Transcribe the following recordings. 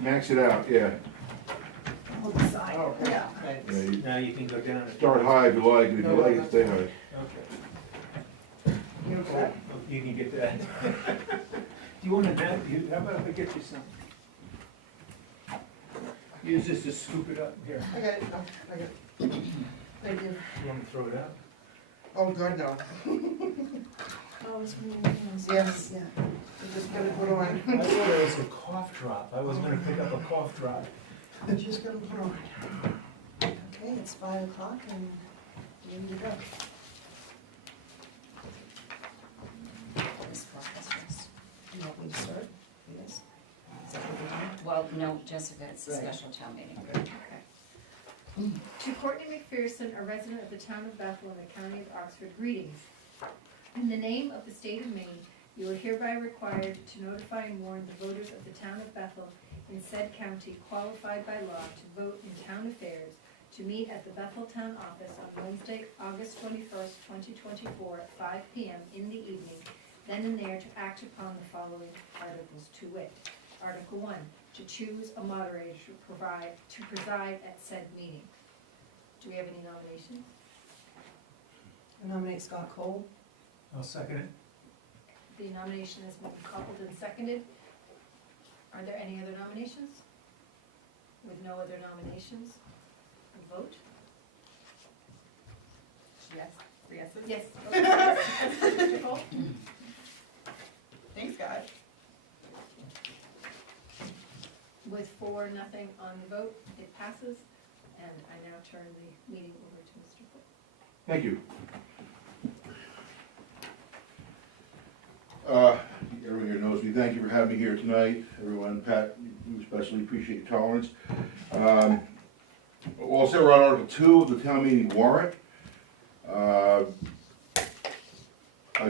Max it out, yeah. On the side, Oh, yeah. thanks. Yeah, you Now you can go down. and- start high if you like, and if you like it, stay high. Okay. You know that? You can get that. Do you want to have, how about if I get you some? Use this to scoop it up here. I got it, no, I got it. Thank you. You want me to throw it out? Oh, God, no. Oh, it's really nice. Yes. Yeah. I'm just gonna put on. I thought it was a cough drop. I was gonna pick up a cough drop. I'm just gonna put on. Okay, it's 5 o'clock and ready to go. This process was, you want me to start? Yes? Is that what we're doing? Well, no, Jessica, it's a Right. special town meeting. Okay. To Courtney McPherson, a resident of the town of Bethel in the county of Oxford, greetings. In the name of the state of Maine, you are hereby required to notify and warn the voters of the town of Bethel in said county qualified by law to vote in town affairs, to meet at the Bethel Town Office on Wednesday, August 21st, 2024, at 5 p.m. in the evening, then and there to act upon the following articles, to wit. Article 1, to choose a moderator to preside at said meeting. Do we have any nominations? I nominate Scott Cole. I'll second it. The nomination has been coupled and seconded. Are there any other nominations? With no other nominations, a vote? Yes, yes. Yes. Okay, yes, Mr. Cole? Thanks, guys. With 4-0 on the vote, it passes, and I now turn the meeting over to Mr. Cole. Thank you. Everyone here knows me. Thank you for having me here tonight. Everyone, Pat, we especially appreciate your tolerance. Also, we're on Article 2 of the town meeting warrant. I've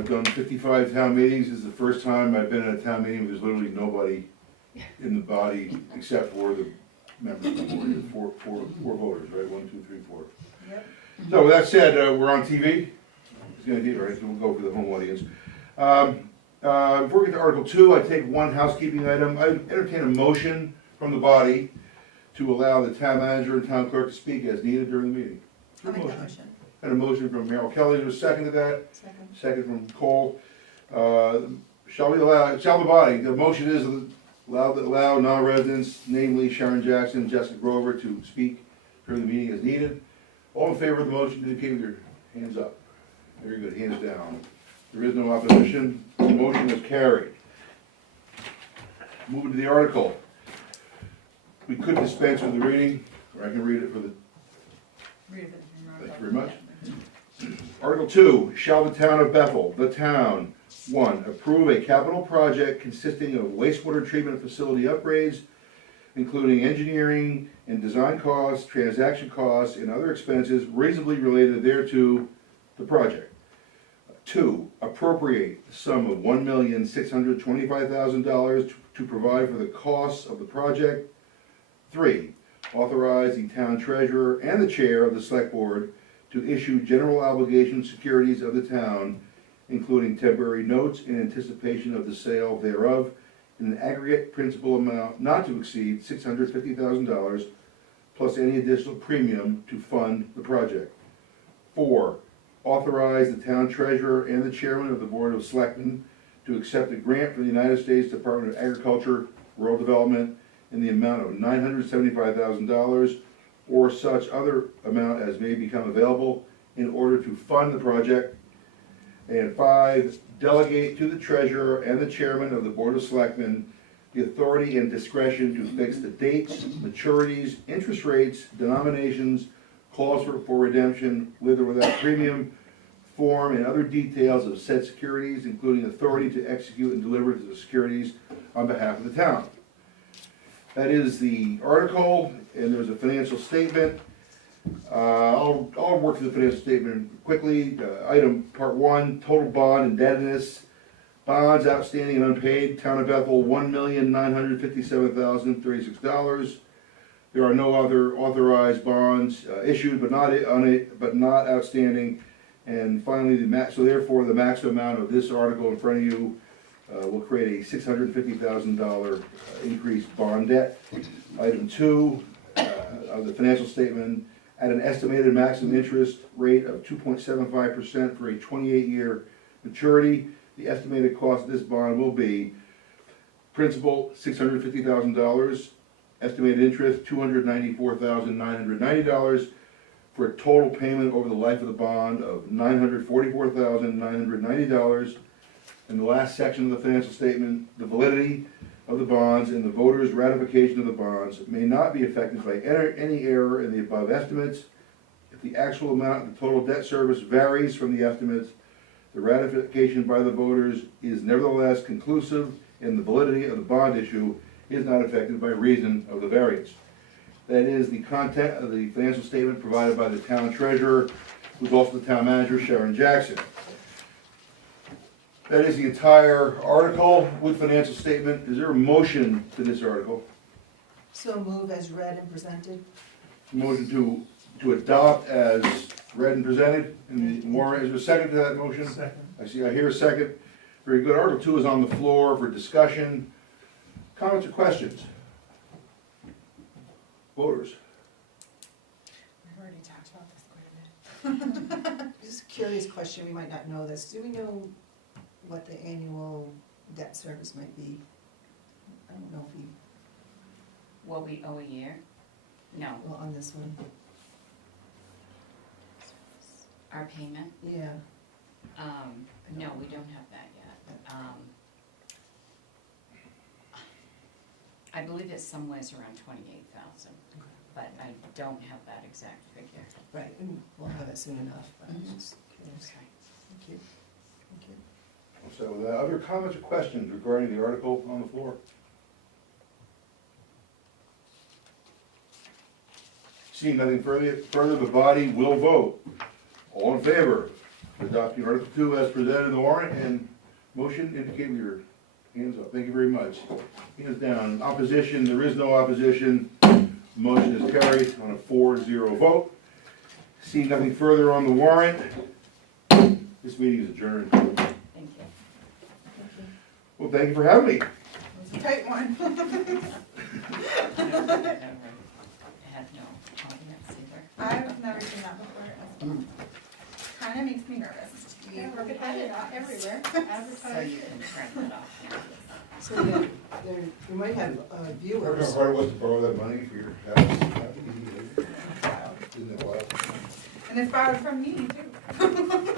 done 55 town meetings. This is the first time I've been at a town meeting where there's literally nobody in the body except for the members of the board. Four voters, right? 1, 2, 3, 4. Yep. So with that said, we're on TV. It's gonna be, right, so we'll go for the home audience. Before we get to Article 2, I take one housekeeping item. I entertain a motion from the body to allow the town manager and town clerk to speak as needed during the meeting. I'll make that motion. And a motion from Merrill Kelly, there's a second to that, Second. second from Cole. Shall the body, the motion is allow non-residents, namely Sharon Jackson and Jessica Grover, to speak during the meeting as needed. All in favor of the motion indicate with your hands up. Very good, hands down. There is no opposition, the motion is carried. Moving to the article. We could dispense with the reading, or I can read it for the, Read it. thank you very much. Article 2, shall the town of Bethel, the town, 1, approve a capital project consisting of wastewater treatment facility upgrades, including engineering and design costs, transaction costs, and other expenses reasonably related thereto, the project. 2, appropriate the sum of $1,625,000 to provide for the costs of the project. 3, authorize the town treasurer and the chair of the select board to issue general obligation securities of the town, including temporary notes in anticipation of the sale thereof, in an aggregate principal amount not to exceed $650,000, plus any additional premium to fund the project. 4, authorize the town treasurer and the chairman of the board of selectmen to accept a grant from the United States Department of Agriculture, Rural Development in the amount of $975,000 or such other amount as may become available in order to fund the project. And 5, delegate to the treasurer and the chairman of the board of selectmen the authority and discretion to fix the dates, maturities, interest rates, denominations, calls for redemption with or without premium, form, and other details of said securities, including authority to execute and deliver the securities on behalf of the town. That is the article, and there's a financial statement. I'll work through the financial statement quickly. Item part 1, total bond indebtedness. Bonds outstanding and unpaid, Town of Bethel, $1,957,036. There are no other authorized bonds issued, but not outstanding. And finally, so therefore, the maximum amount of this article in front of you will create a $650,000 increased bond debt. Item 2 of the financial statement, at an estimated maximum interest rate of 2.75% for a 28-year maturity, the estimated cost of this bond will be principal $650,000, estimated interest $294,990, for a total payment over the life of the bond of $944,990. In the last section of the financial statement, the validity of the bonds and the voters' ratification of the bonds may not be affected by any error in the above estimates. If the actual amount of the total debt service varies from the estimates, the ratification by the voters is nevertheless conclusive, and the validity of the bond issue is not affected by reason of the variance. That is the content of the financial statement provided by the town treasurer, who's also the town manager, Sharon Jackson. That is the entire article with financial statement. Is there a motion to this article? So move as read and presented. Motion to adopt as read and presented, and the warrant, is there a second to that motion? Second. I hear a second. Very good. Article 2 is on the floor for discussion. Comments or questions? Voters? We've already talked about this quite a bit. Just a curious question, we might not know this. Do we know what the annual debt service might be? I don't know if we, What we owe a year? No. well, on this one. Our payment? Yeah. No, we don't have that yet. I believe it's somewhere around 28,000, but I don't have that exact figure. Right, and we'll have it soon enough, but I was just curious. Okay. Thank you. Thank you. So, other comments or questions regarding the article on the floor? Seeing nothing further, the body will vote. All in favor of adopting Article 2 as presented in the warrant and motion, indicate with your hands up. Thank you very much. Hands down. Opposition, there is no opposition. Motion is carried on a 4-0 vote. Seeing nothing further on the warrant, this meeting is adjourned. Thank you. Well, thank you for having me. It was a tight one. I had no audience either. I've never seen that before. Kind of makes me nervous. Yeah, we're headed everywhere, So advertising. you can turn it off now. So there, we might have Remember viewers. how hard it was to borrow that money for your house? Isn't that wild? And it's borrowed from me too.